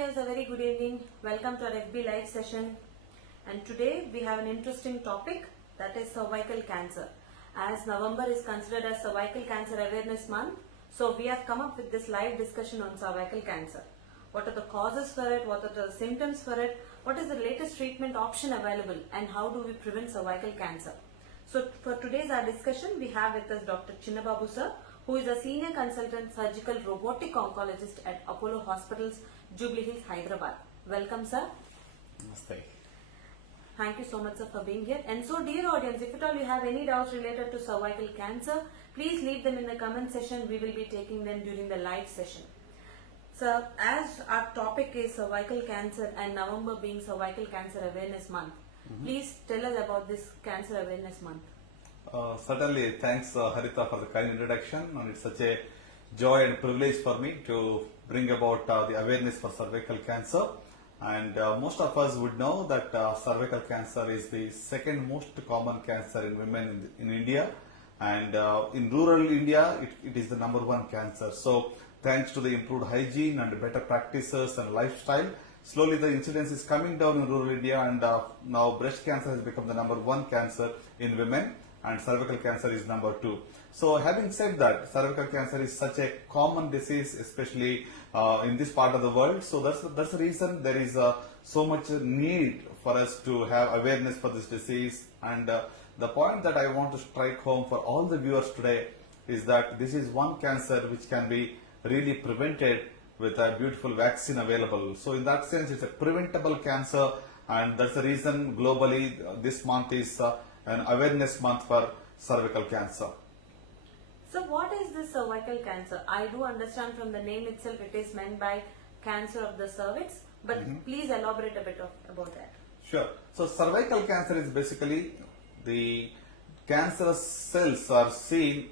viewers, a very good evening. Welcome to our FB live session. And today we have an interesting topic, that is cervical cancer. As November is considered as Cervical Cancer Awareness Month, so we have come up with this live discussion on cervical cancer. What are the causes for it? What are the symptoms for it? What is the latest treatment option available? And how do we prevent cervical cancer? So for today's our discussion, we have with us Dr. Chinnababu sir, who is a Senior Consultant Surgical Robotic Oncologist at Apollo Hospitals, Jubilee Hills, Hyderabad. Welcome sir. Namaste. Thank you so much sir for being here. And so dear audience, if at all you have any doubts related to cervical cancer, please leave them in the comment section. We will be taking them during the live session. So as our topic is cervical cancer and November being Cervical Cancer Awareness Month, please tell us about this Cancer Awareness Month. Certainly, thanks Harita for the kind introduction, and it's such a joy and privilege for me to bring about the awareness for cervical cancer. And most of us would know that cervical cancer is the second most common cancer in women in India, and in rural India it is the number one cancer. So thanks to the improved hygiene and better practices and lifestyle, slowly the incidence is coming down in rural India, and now breast cancer has become the number one cancer in women, and cervical cancer is number two. So having said that, cervical cancer is such a common disease, especially in this part of the world. So that's the reason there is so much need for us to have awareness for this disease. And the point that I want to strike home for all the viewers today is that this is one cancer which can be really prevented with a beautiful vaccine available. So in that sense, it's a preventable cancer, and that's the reason globally this month is an awareness month for cervical cancer. So what is this cervical cancer? I do understand from the name itself it is meant by cancer of the cervix, but please elaborate a bit about that. Sure. So cervical cancer is basically the cancerous cells are seen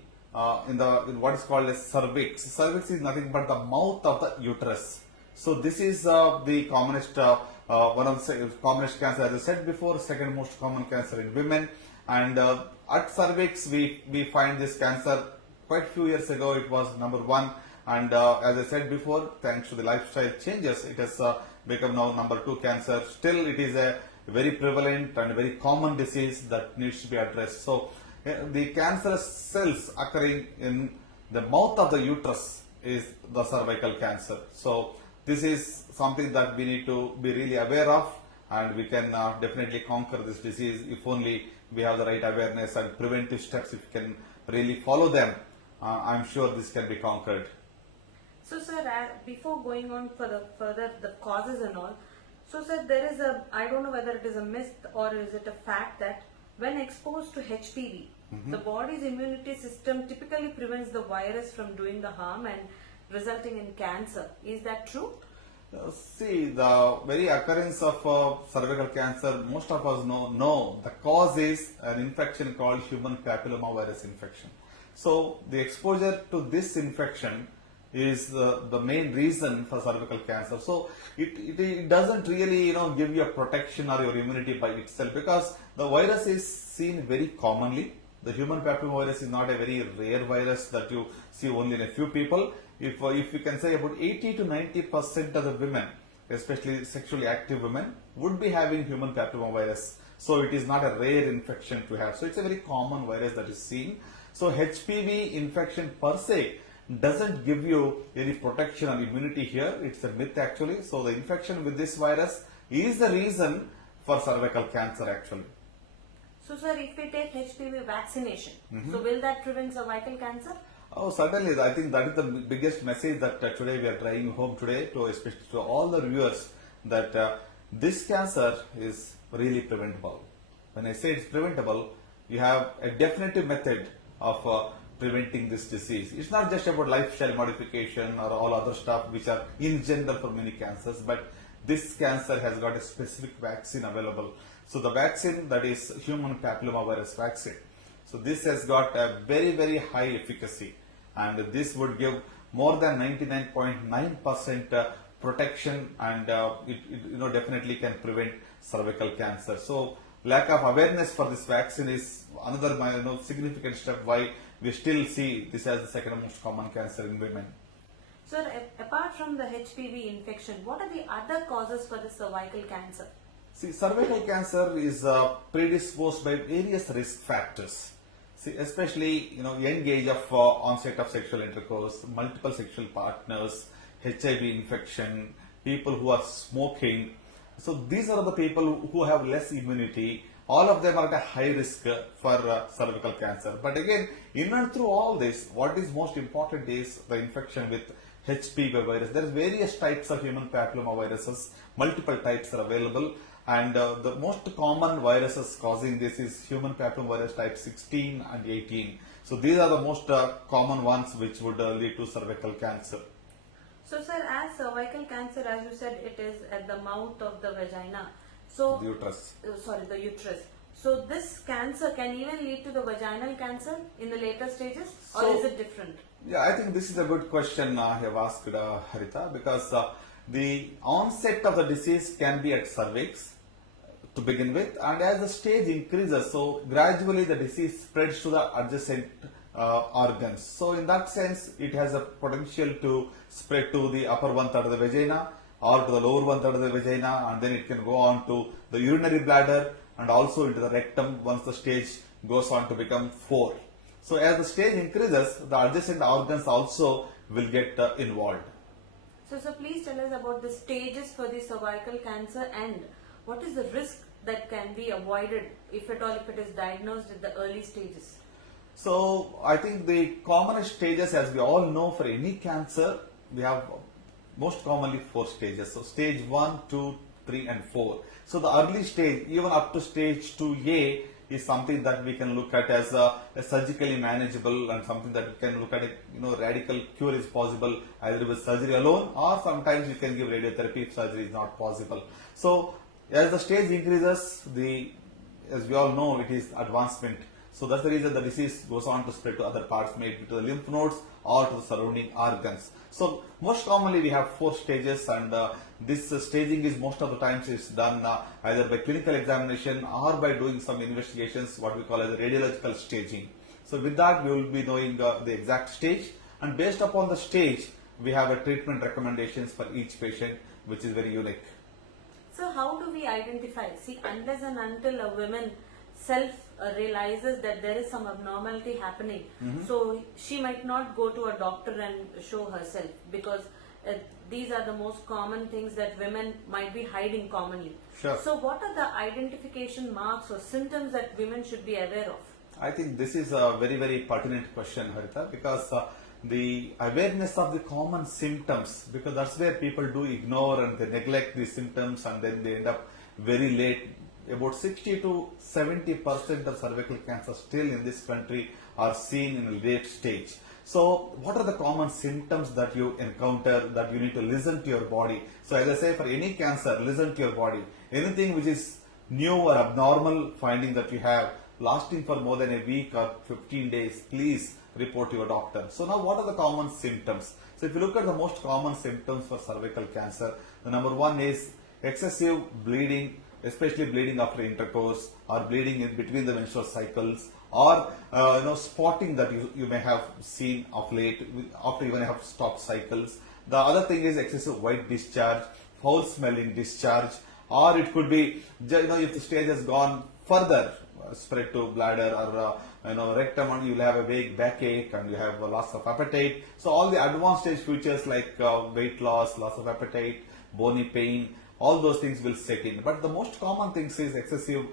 in what is called as cervix. Cervix is nothing but the mouth of the uterus. So this is the commonest, one of the commonest cancer, as I said before, second most common cancer in women. And at cervix we find this cancer. Quite a few years ago it was number one, and as I said before, thanks to the lifestyle changes, it has become now number two cancer. Still it is a very prevalent and very common disease that needs to be addressed. So the cancerous cells occurring in the mouth of the uterus is the cervical cancer. So this is something that we need to be really aware of, and we can definitely conquer this disease if only we have the right awareness and preventive steps. If we can really follow them, I'm sure this can be conquered. So sir, before going on further the causes and all, so sir, there is I don't know whether it is a myth or is it a fact that when exposed to HPV, the body's immunity system typically prevents the virus from doing the harm and resulting in cancer. Is that true? See, the very occurrence of cervical cancer, most of us know the cause is an infection called human papillomavirus infection. So the exposure to this infection is the main reason for cervical cancer. So it doesn't really give you a protection or your immunity by itself, because the virus is seen very commonly. The human papillomavirus is not a very rare virus that you see only in a few people. If you can say about 80 to 90% of the women, especially sexually active women, would be having human papillomavirus. So it is not a rare infection to have. So it's a very common virus that is seen. So HPV infection per se doesn't give you any protection or immunity here. It's a myth actually. So the infection with this virus is the reason for cervical cancer actually. So sir, if we take HPV vaccination, so will that prevent cervical cancer? Oh, certainly. I think that is the biggest message that today we are driving home today, to especially to all the viewers, that this cancer is really preventable. When I say it's preventable, you have a definitive method of preventing this disease. It's not just about lifestyle modification or all other stuff which are in general for many cancers, but this cancer has got a specific vaccine available. So the vaccine, that is human papillomavirus vaccine. So this has got a very, very high efficacy, and this would give more than 99.9% protection, and it definitely can prevent cervical cancer. So lack of awareness for this vaccine is another significant step why we still see this as the second most common cancer in women. So, apart from the HPV infection, what are the other causes for the cervical cancer? See, cervical cancer is predisposed by various risk factors. See, especially young age of onset of sexual intercourse, multiple sexual partners, HIV infection, people who are smoking. So these are the people who have less immunity. All of them are at a high risk for cervical cancer. But again, in and through all this, what is most important is the infection with HPV virus. There are various types of human papilloma viruses. Multiple types are available. And the most common viruses causing this is human papillomavirus type 16 and 18. So these are the most common ones which would lead to cervical cancer. So, sir, as cervical cancer, as you said, it is at the mouth of the vagina. So, The uterus. The uterus. So, this cancer can even lead to the vaginal cancer in the later stages, or So- is it different? Yeah, I think this is a good question you have asked, Harita, because the onset of the disease can be at cervix to begin with, and as the stage increases, so gradually the disease spreads to the adjacent organs. So in that sense, it has a potential to spread to the upper one third of the vagina or to the lower one third of the vagina, and then it can go on to the urinary bladder and also into the rectum once the stage goes on to become 4. So as the stage increases, the adjacent organs also will get involved. So, please tell us about the stages for the cervical cancer and what is the risk that can be avoided if at all if it is diagnosed at the early stages. So I think the commonest stages, as we all know, for any cancer, we have most commonly 4 stages. So stage 1, 2, 3 and 4. So the early stage, even up to stage 2A, is something that we can look at as a surgically manageable, and something that we can look at radical cure is possible either with surgery alone, or sometimes you can give radiotherapy if surgery is not possible. So as the stage increases, as we all know, it is advancement. So that's the reason the disease goes on to spread to other parts, maybe to the lymph nodes or to the surrounding organs. So most commonly we have 4 stages, and this staging is most of the times is done either by clinical examination or by doing some investigations, what we call as radiological staging. So with that we will be knowing the exact stage, and based upon the stage we have a treatment recommendations for each patient, which is very unique. So, how do we identify? See, unless and until a woman self realizes that there is some abnormality happening, so she might not go to a doctor and show herself, because these are the most common things that women might be hiding commonly. Sure. So, what are the identification marks or symptoms that women should be aware of? I think this is a very, very pertinent question, Harita, because the awareness of the common symptoms, because that's where people do ignore and they neglect the symptoms, and then they end up very late. About 60 to 70% of cervical cancer still in this country are seen in a late stage. So what are the common symptoms that you encounter, that you need to listen to your body? So as I say, for any cancer, listen to your body. Anything which is new or abnormal finding that you have, lasting for more than a week or 15 days, please report to your doctor. So now what are the common symptoms? So if you look at the most common symptoms for cervical cancer, the number 1 is excessive bleeding, especially bleeding after intercourse, or bleeding in between the menstrual cycles, or spotting that you may have seen of late after you have stopped cycles. The other thing is excessive white discharge, foul smelling discharge, or it could be if the stage has gone further, spread to bladder or rectum, and you will have a vague backache and you have a loss of appetite. So all the advanced stage features like weight loss, loss of appetite, bony pain, all those things will set in. But the most common things is excessive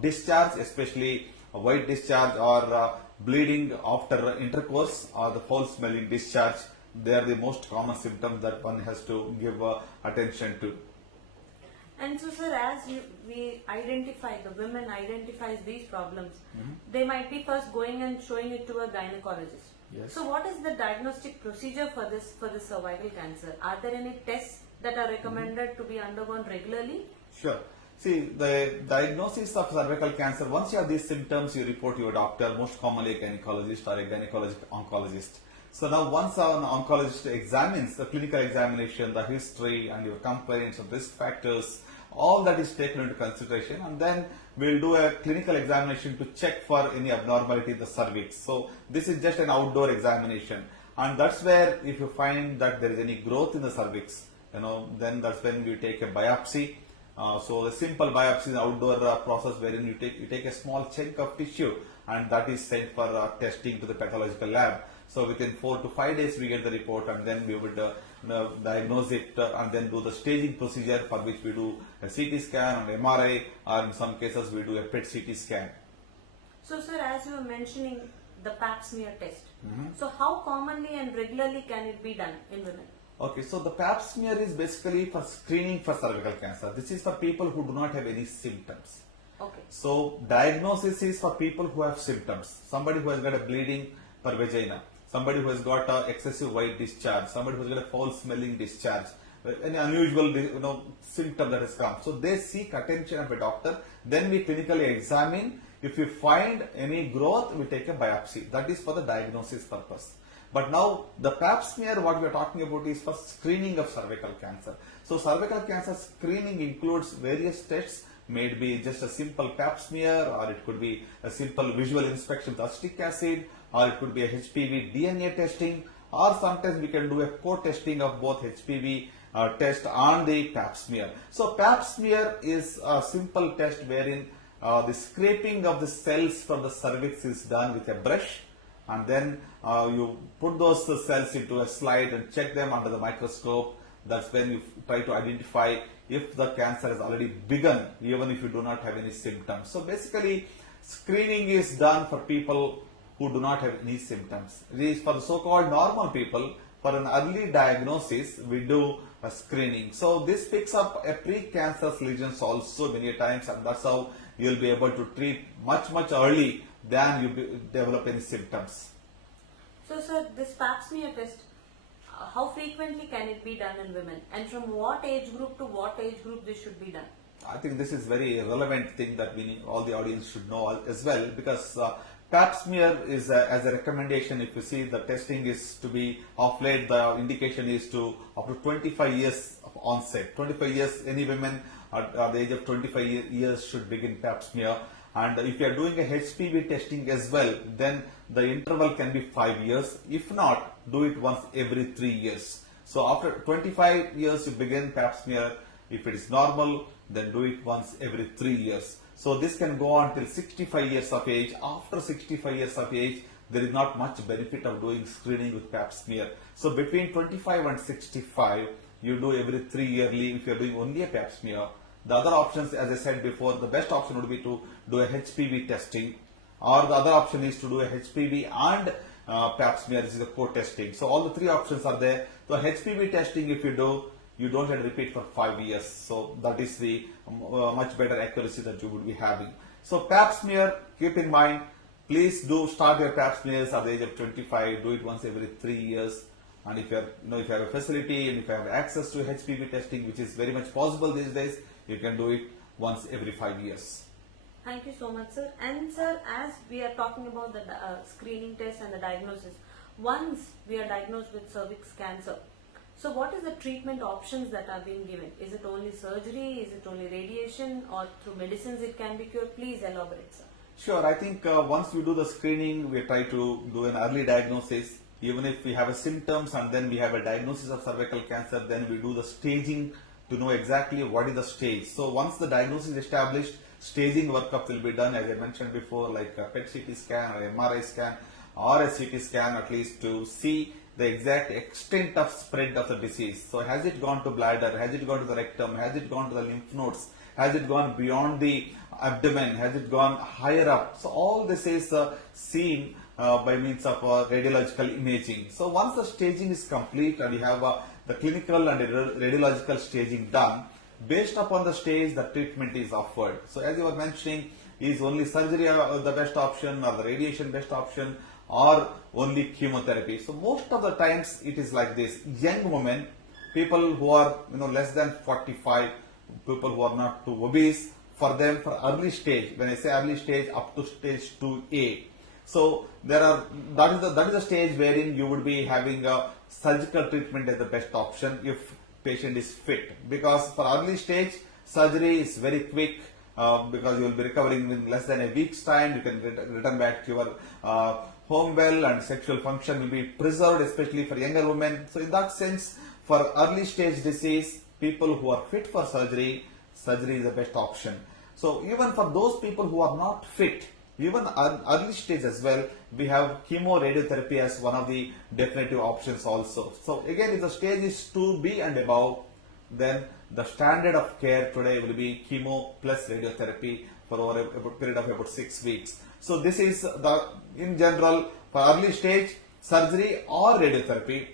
discharge, especially white discharge, or bleeding after intercourse, or the foul smelling discharge. They are the most common symptoms that one has to give attention to. And so, sir, as we identify, the women identifies these problems, they might be first going and showing it to a gynecologist. Yes. So what is the diagnostic procedure for this cervical cancer? Are there any tests that are recommended to be undergone regularly? Sure. See, the diagnosis of cervical cancer, once you have these symptoms, you report to your doctor, most commonly a gynecologist or a gynecologic oncologist. So now once an oncologist examines the clinical examination, the history and your complaints and risk factors, all that is taken into consideration, and then we'll do a clinical examination to check for any abnormality in the cervix. So this is just an outdoor examination. And that's where if you find that there is any growth in the cervix, then that's when you take a biopsy. So the simple biopsy is an outdoor process wherein you take a small chunk of tissue and that is sent for testing to the pathological lab. So within 4 to 5 days we get the report and then we would diagnose it and then do the staging procedure for which we do a CT scan and MRI, or in some cases we do a PET CT scan. So sir, as you were mentioning the pap smear test, so how commonly and regularly can it be done in women? Okay, so the pap smear is basically for screening for cervical cancer. This is for people who do not have any symptoms. Okay. So diagnosis is for people who have symptoms. Somebody who has got a bleeding per vagina, somebody who has got a excessive white discharge, somebody who has got a foul smelling discharge, any unusual symptom that has come. So they seek attention of a doctor. Then we clinically examine. If we find any growth, we take a biopsy. That is for the diagnosis purpose. But now the pap smear, what we are talking about is for screening of cervical cancer. So cervical cancer screening includes various tests. May be just a simple pap smear, or it could be a simple visual inspection with acetic acid, or it could be a HPV DNA testing, or sometimes we can do a co-testing of both HPV test and the pap smear. So pap smear is a simple test wherein the scraping of the cells from the cervix is done with a brush, and then you put those cells into a slide and check them under the microscope. That's when you try to identify if the cancer has already begun, even if you do not have any symptoms. So basically, screening is done for people who do not have any symptoms. It is for the so-called normal people. For an early diagnosis, we do a screening. So this picks up a pre-cancerous lesions also many times, and that's how you'll be able to treat much early than you develop any symptoms. So sir, this pap smear test, how frequently can it be done in women, and from what age group to what age group this should be done? I think this is very relevant thing that all the audience should know as well, because pap smear is as a recommendation. If you see, the testing is to be of late, the indication is to up to 25 years of onset. 25 years, any women at the age of 25 years should begin pap smear. And if you are doing a HPV testing as well, then the interval can be 5 years. If not, do it once every 3 years. So after 25 years, you begin pap smear. If it is normal, then do it once every 3 years. So this can go on till 65 years of age. After 65 years of age, there is not much benefit of doing screening with pap smear. So between 25 and 65, you do every 3 yearly if you are doing only a pap smear. The other options, as I said before, the best option would be to do a HPV testing, or the other option is to do a HPV and pap smear. This is a co-testing. So all the three options are there. So HPV testing, if you do, you don't have to repeat for 5 years. So that is the much better accuracy that you would be having. So pap smear, keep in mind, please do start your pap smears at the age of 25. Do it once every 3 years. And if you if you have a facility and if you have access to HPV testing, which is very much possible these days, you can do it once every 5 years. Thank you so much, sir. And sir, as we are talking about the screening test and the diagnosis, once we are diagnosed with cervix cancer, so what is the treatment options that are being given? Is it only surgery? Is it only radiation? Or through medicines it can be cured? Please elaborate, sir. Sure. I think once you do the screening, we try to do an early diagnosis. Even if we have a symptoms and then we have a diagnosis of cervical cancer, then we do the staging to know exactly what is the stage. So once the diagnosis is established, staging workup will be done, as I mentioned before, like a PET CT scan or MRI scan or a CT scan at least, to see the exact extent of spread of the disease. So has it gone to bladder? Has it gone to the rectum? Has it gone to the lymph nodes? Has it gone beyond the abdomen? Has it gone higher up? So all this is seen by means of radiological imaging. So once the staging is complete and you have the clinical and radiological staging done, based upon the stage, the treatment is offered. So as you were mentioning, is only surgery the best option, or the radiation best option, or only chemotherapy? So most of the times it is like this. Young women, people who are less than 45, people who are not too obese, for them, for early stage, when I say early stage, up to stage 2A. So that is the stage wherein you would be having a surgical treatment as the best option if patient is fit, because for early stage surgery is very quick because you will be recovering in less than a week's time. You can return back to your home well, and sexual function will be preserved, especially for younger women. So in that sense, for early stage disease, people who are fit for surgery, surgery is the best option. So even for those people who are not fit, even early stage as well, we have chemo radiotherapy as one of the definitive options also. So again, if the stage is 2B and above, then the standard of care today will be chemo plus radiotherapy for over a period of about 6 weeks. So this is the, in general, for early stage, surgery or radiotherapy.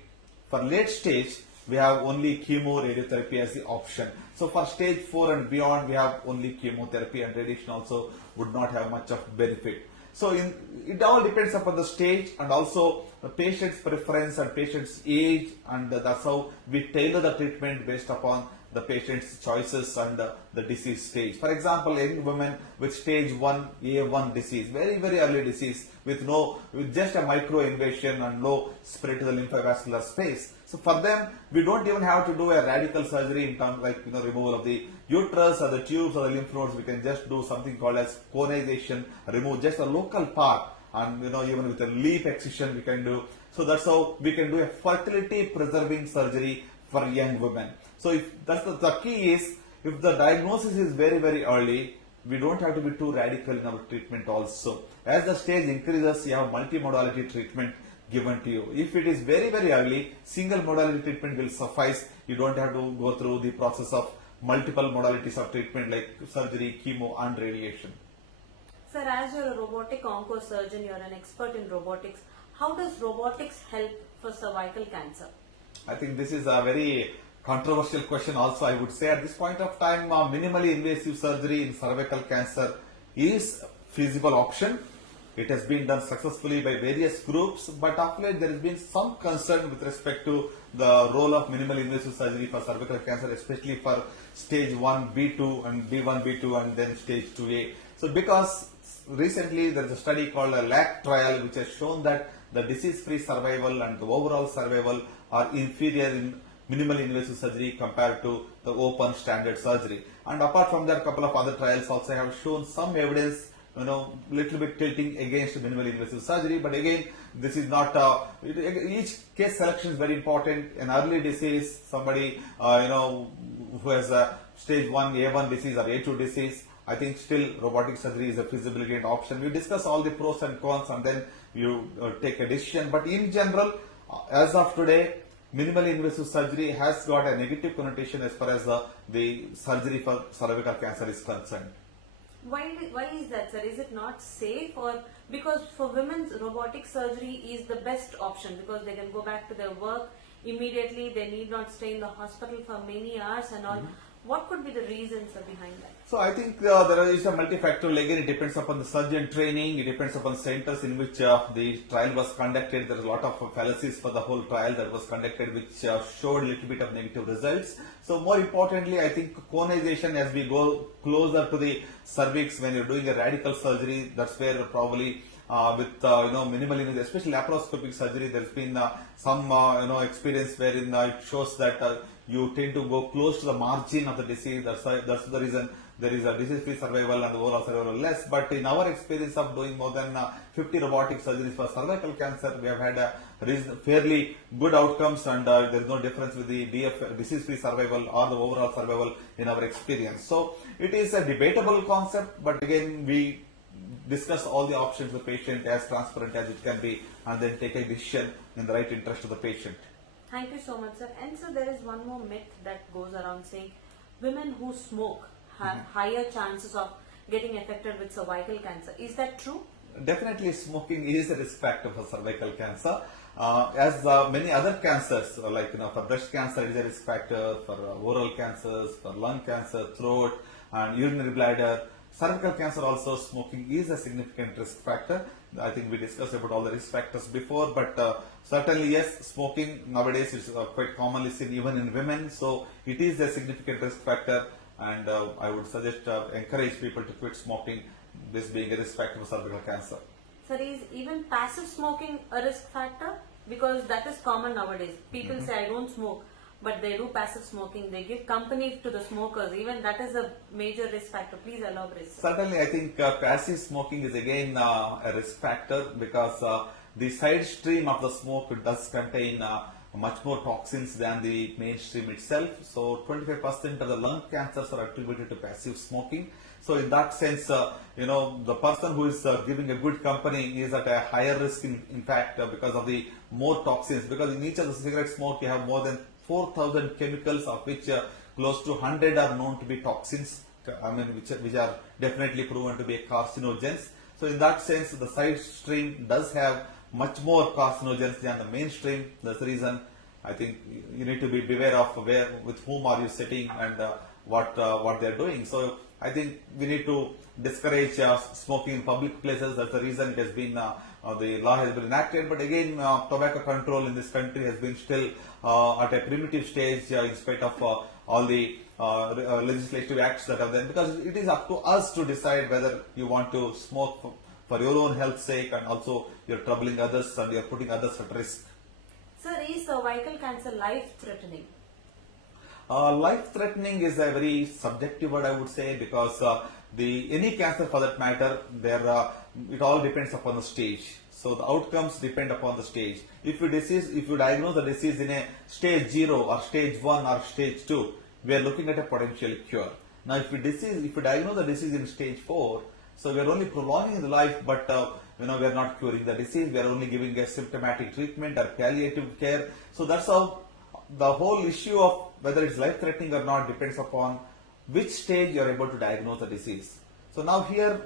For late stage, we have only chemo radiotherapy as the option. So for stage 4 and beyond, we have only chemotherapy, and radiation also would not have much of benefit. So it all depends upon the stage and also the patient's preference and patient's age, and that's how we tailor the treatment based upon the patient's choices and the disease stage. For example, young women with stage 1A1 disease, very early disease with just a micro invasion and low spread to the lymphovascular space. So for them, we don't even have to do a radical surgery in terms like removal of the uterus or the tubes or the lymph nodes. We can just do something called as conization, remove just a local part, and even with a leaf excision we can do. So that's how we can do a fertility preserving surgery for young women. So if that's the key is, if the diagnosis is very early, we don't have to be too radical in our treatment also. As the stage increases, you have multimodality treatment given to you. If it is very early, single modality treatment will suffice. You don't have to go through the process of multiple modalities of treatment like surgery, chemo and radiation. Sir, as you're a robotic oncosurgeon, you're an expert in robotics. How does robotics help for cervical cancer? I think this is a very controversial question also. I would say at this point of time, minimally invasive surgery in cervical cancer is feasible option. It has been done successfully by various groups, but of late there has been some concern with respect to the role of minimally invasive surgery for cervical cancer, especially for stage 1B2 and B1B2 and then stage 2A. So because recently there is a study called a LAC trial which has shown that the disease-free survival and the overall survival are inferior in minimally invasive surgery compared to the open standard surgery. And apart from that, a couple of other trials also have shown some evidence, little bit tilting against minimally invasive surgery. But again, this is not, each case selection is very important. In early disease, somebody, who has a stage 1A1 disease or A2 disease, I think still robotic surgery is a feasibility and option. We discuss all the pros and cons and then you take a decision. But in general, as of today, minimally invasive surgery has got a negative connotation as far as the surgery for cervical cancer is concerned. Why is that, sir? Is it not safe, or because for women robotic surgery is the best option because they can go back to their work immediately, they need not stay in the hospital for many hours and all. What could be the reasons behind that? So I think there is a multifactorial. Again, it depends upon the surgeon training. It depends upon centers in which the trial was conducted. There is a lot of fallacies for the whole trial that was conducted, which showed a little bit of negative results. So more importantly, I think conization, as we go closer to the cervix, when you're doing a radical surgery, that's where probably with minimally, especially laparoscopic surgery, there's been some experience wherein it shows that you tend to go close to the margin of the disease. That's the reason there is a disease-free survival and overall survival less. But in our experience of doing more than 50 robotic surgeries for cervical cancer, we have had fairly good outcomes, and there is no difference with the disease-free survival or the overall survival in our experience. So it is a debatable concept, but again we discuss all the options with the patient as transparent as it can be, and then take a decision in the right interest of the patient. Thank you so much, sir. And so there is one more myth that goes around saying women who smoke have higher chances of getting affected with cervical cancer. Is that true? Definitely, smoking is a risk factor for cervical cancer. As many other cancers, like for breast cancer, it is a risk factor, for oral cancers, for lung cancer, throat, and urinary bladder. Cervical cancer also, smoking is a significant risk factor. I think we discussed about all the risk factors before, but certainly yes, smoking nowadays is quite commonly seen even in women. So it is a significant risk factor, and I would suggest encourage people to quit smoking, this being a risk factor for cervical cancer. Sir, is even passive smoking a risk factor? Because that is common nowadays. People say I don't smoke, but they do passive smoking. They give company to the smokers. Even that is a major risk factor. Please elaborate, sir. Certainly, I think passive smoking is again a risk factor because the side stream of the smoke does contain much more toxins than the mainstream itself. So 25% of the lung cancers are attributed to passive smoking. So in that sense, the person who is giving a good company is at a higher risk in fact because of the more toxins, because in each of the cigarette smoke you have more than 4,000 chemicals, of which close to 100 are known to be toxins, which are definitely proven to be carcinogens. So in that sense, the side stream does have much more carcinogens than the mainstream. That's the reason I think you need to be beware of with whom are you sitting and what they're doing. So I think we need to discourage smoking in public places. That's the reason it has been the law has been enacted. But again, tobacco control in this country has been still at a primitive stage in spite of all the legislative acts that are there, because it is up to us to decide whether you want to smoke for your own health's sake, and also you're troubling others and you're putting others at risk. Sir, is cervical cancer life-threatening? Life-threatening is a very subjective word, I would say, because any cancer for that matter, it all depends upon the stage. So the outcomes depend upon the stage. If you diagnose the disease in a stage 0 or stage 1 or stage 2, we are looking at a potential cure. Now if you diagnose the disease in stage 4, so we are only prolonging the life, but we are not curing the disease. We are only giving a symptomatic treatment or palliative care. So that's how the whole issue of whether it's life-threatening or not depends upon which stage you are able to diagnose the disease. So now here,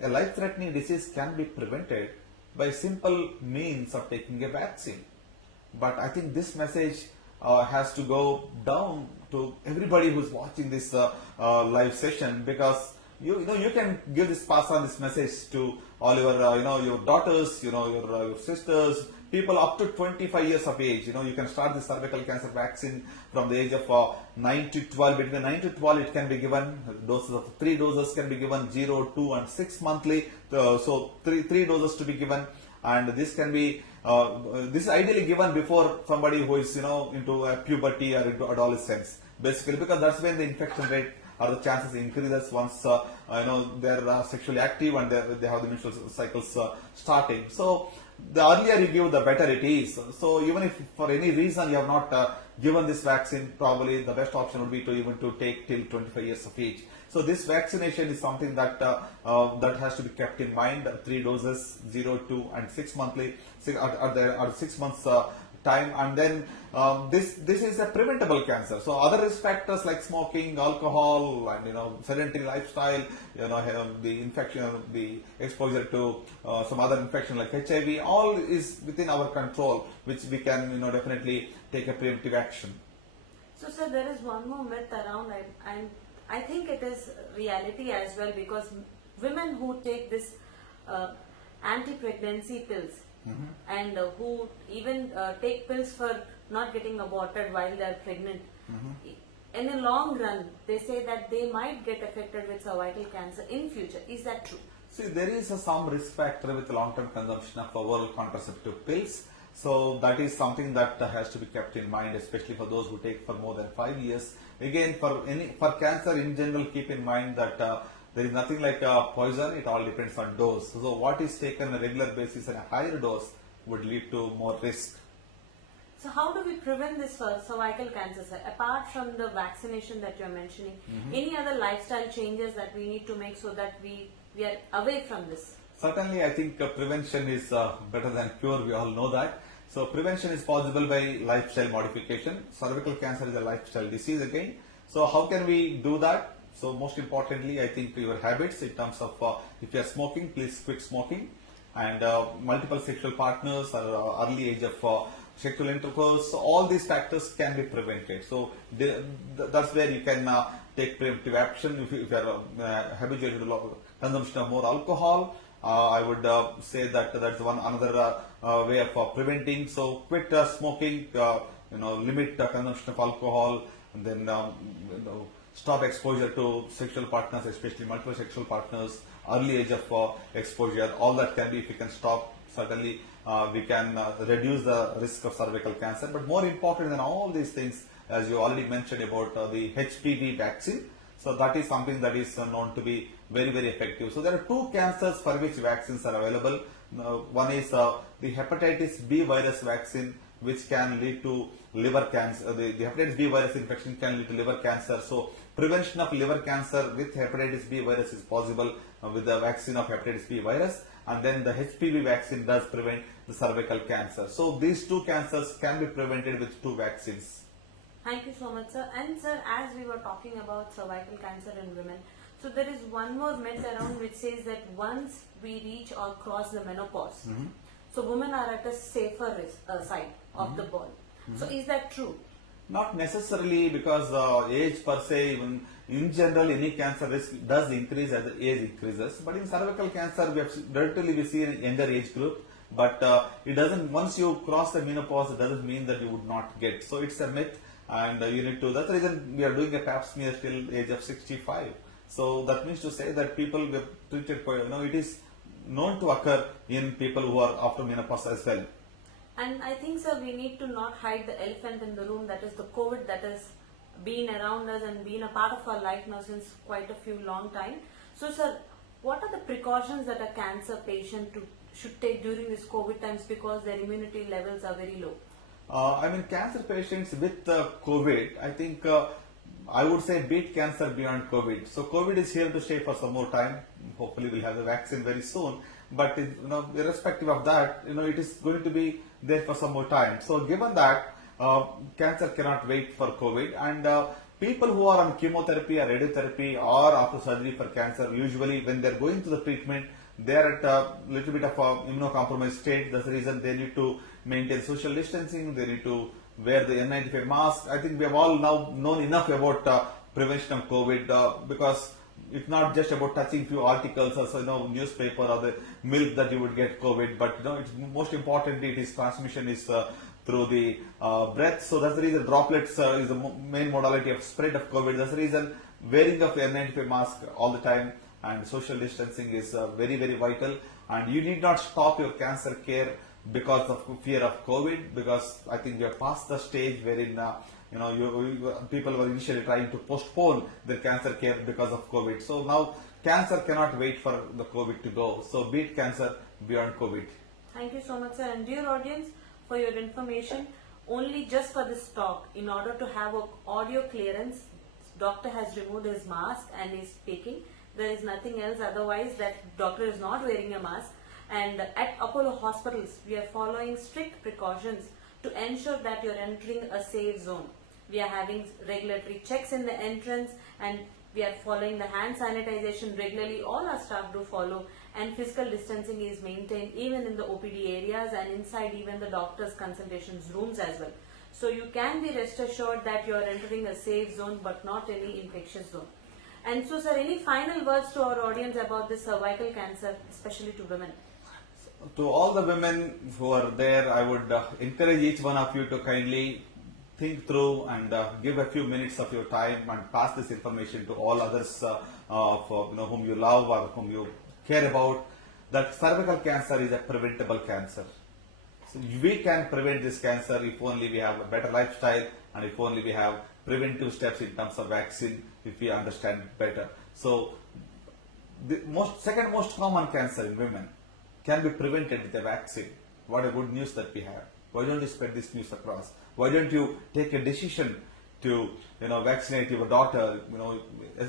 a life-threatening disease can be prevented by simple means of taking a vaccine. But I think this message has to go down to everybody who's watching this live session, because you can pass on this message to all your daughters, your sisters, people up to 25 years of age. You can start the cervical cancer vaccine from the age of 9 to 12. Between 9 to 12, it can be given. Doses of 3 doses can be given, 0, 2, and 6 monthly. So three doses to be given, and this can be this is ideally given before somebody who is into puberty or into adolescence, basically, because that's when the infection rate or the chances increases once they're sexually active and they have the menstrual cycles starting. So the earlier you give, the better it is. So even if for any reason you have not given this vaccine, probably the best option would be to take till 25 years of age. So this vaccination is something that that has to be kept in mind. 3 doses, 0, 2, and 6 monthly at 6 months time, and then this is a preventable cancer. So other risk factors like smoking, alcohol, and sedentary lifestyle, the infection, the exposure to some other infection like HIV, all is within our control, which we can definitely take a preemptive action. So sir, there is one more myth around, and I think it is reality as well, because women who take this anti-pregnancy pills, and who even take pills for not getting aborted while they are pregnant, in a long run, they say that they might get affected with cervical cancer in future. Is that true? See, there is some risk factor with long-term consumption of oral contraceptive pills. So that is something that has to be kept in mind, especially for those who take for more than 5 years. Again, for cancer in general, keep in mind that there is nothing like poison. It all depends on dose. So what is taken on a regular basis and a higher dose would lead to more risk. So how do we prevent this cervical cancer, sir? Apart from the vaccination that you are mentioning, any other lifestyle changes that we need to make so that we are away from this? Certainly, I think prevention is better than cure. We all know that. So prevention is possible by lifestyle modification. Cervical cancer is a lifestyle disease again. So how can we do that? So most importantly, I think your habits in terms of if you are smoking, please quit smoking, and multiple sexual partners or early age of sexual intercourse. So all these factors can be prevented. So that's where you can take preemptive action. If you are habituated to consumption of more alcohol, I would say that that's another way of preventing. So quit smoking, limit consumption of alcohol, and then stop exposure to sexual partners, especially multiple sexual partners, early age of exposure. All that can be, if we can stop, certainly we can reduce the risk of cervical cancer. But more important than all these things, as you already mentioned about the HPV vaccine. So that is something that is known to be very, very effective. So there are two cancers for which vaccines are available. One is the hepatitis B virus vaccine, which can lead to liver cancer. The hepatitis B virus infection can lead to liver cancer. So prevention of liver cancer with hepatitis B virus is possible with the vaccine of hepatitis B virus. And then the HPV vaccine does prevent the cervical cancer. So these two cancers can be prevented with two vaccines. Thank you so much, sir. And sir, as we were talking about cervical cancer in women, so there is one more myth around which says that once we reach or cross the menopause, so women are at a safer side of the ball. So is that true? Not necessarily, because age per se, even in general, any cancer risk does increase as the age increases. But in cervical cancer, relatively we see in younger age group. But it doesn't. Once you cross the menopause, it doesn't mean that you would not get. So it's a myth, and you need to. That's the reason we are doing a pap smear till age of 65. So that means to say that people get treated for. It is known to occur in people who are after menopause as well. And I think, sir, we need to not hide the elephant in the room, that is the COVID that has been around us and been a part of our life now since quite a few long time. So, sir, what are the precautions that a cancer patient should take during this COVID times, because their immunity levels are very low? Cancer patients with COVID, I think I would say beat cancer beyond COVID. So COVID is here to stay for some more time. Hopefully we'll have the vaccine very soon. But irrespective of that, it is going to be there for some more time. So given that, cancer cannot wait for COVID, and people who are on chemotherapy or radiotherapy or after surgery for cancer, usually when they're going to the treatment, they're at a little bit of a immunocompromised state. That's the reason they need to maintain social distancing. They need to wear the N95 mask. I think we have all now known enough about prevention of COVID because it's not just about touching few articles or newspaper or the milk that you would get COVID, but it's most importantly it is transmission is through the breath. So that's the reason droplets is the main modality of spread of COVID. That's the reason wearing of the N95 mask all the time and social distancing is very, very vital. And you need not stop your cancer care because of fear of COVID, because I think we are past the stage wherein people were initially trying to postpone their cancer care because of COVID. So now cancer cannot wait for the COVID to go. So beat cancer beyond COVID. Thank you so much, sir. And dear audience, for your information, only just for this talk, in order to have an audio clearance, doctor has removed his mask and is speaking. There is nothing else, otherwise that doctor is not wearing a mask. And at Apollo hospitals, we are following strict precautions to ensure that you are entering a safe zone. We are having regulatory checks in the entrance, and we are following the hand sanitization regularly. All our staff do follow, and physical distancing is maintained even in the OPD areas and inside even the doctor's consultations rooms as well. So you can be rest assured that you are entering a safe zone but not any infectious zone. And so, sir, any final words to our audience about this cervical cancer, especially to women? To all the women who are there, I would encourage each one of you to kindly think through and give a few minutes of your time and pass this information to all others whom you love or whom you care about, that cervical cancer is a preventable cancer. So we can prevent this cancer if only we have a better lifestyle and if only we have preventive steps in terms of vaccine, if we understand better. So the second most common cancer in women can be prevented with a vaccine. What a good news that we have. Why don't you spread this news across? Why don't you take a decision to vaccinate your daughter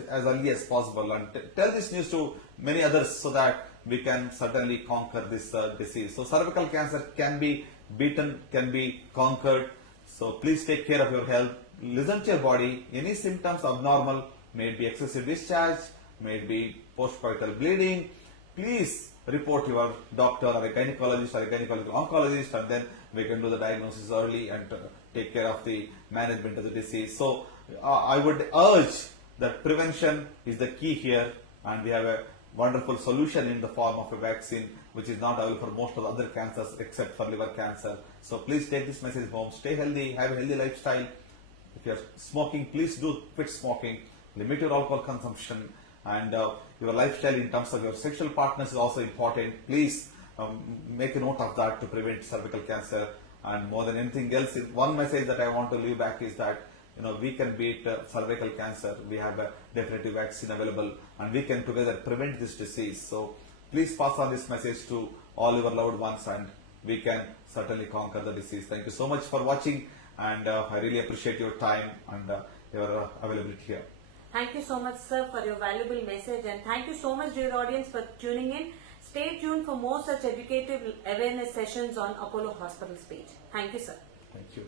as early as possible, and tell this news to many others so that we can certainly conquer this disease. So cervical cancer can be beaten, can be conquered. So please take care of your health. Listen to your body. Any symptoms abnormal, may it be excessive discharge, may it be postcoital bleeding, please report your doctor or a gynecologist or a gynecological oncologist, and then we can do the diagnosis early and take care of the management of the disease. So I would urge that prevention is the key here, and we have a wonderful solution in the form of a vaccine which is not available for most of the other cancers except for liver cancer. So please take this message home. Stay healthy, have a healthy lifestyle. If you are smoking, please do quit smoking, limit your alcohol consumption, and your lifestyle in terms of your sexual partners is also important. Please make a note of that to prevent cervical cancer. And more than anything else, one message that I want to leave back is that we can beat cervical cancer. We have a definitive vaccine available, and we can together prevent this disease. So please pass on this message to all your loved ones, and we can certainly conquer the disease. Thank you so much for watching, and I really appreciate your time and your availability here. Thank you so much, sir, for your valuable message, and thank you so much, dear audience, for tuning in. Stay tuned for more such educative awareness sessions on Apollo Hospitals page. Thank you, sir. Thank you.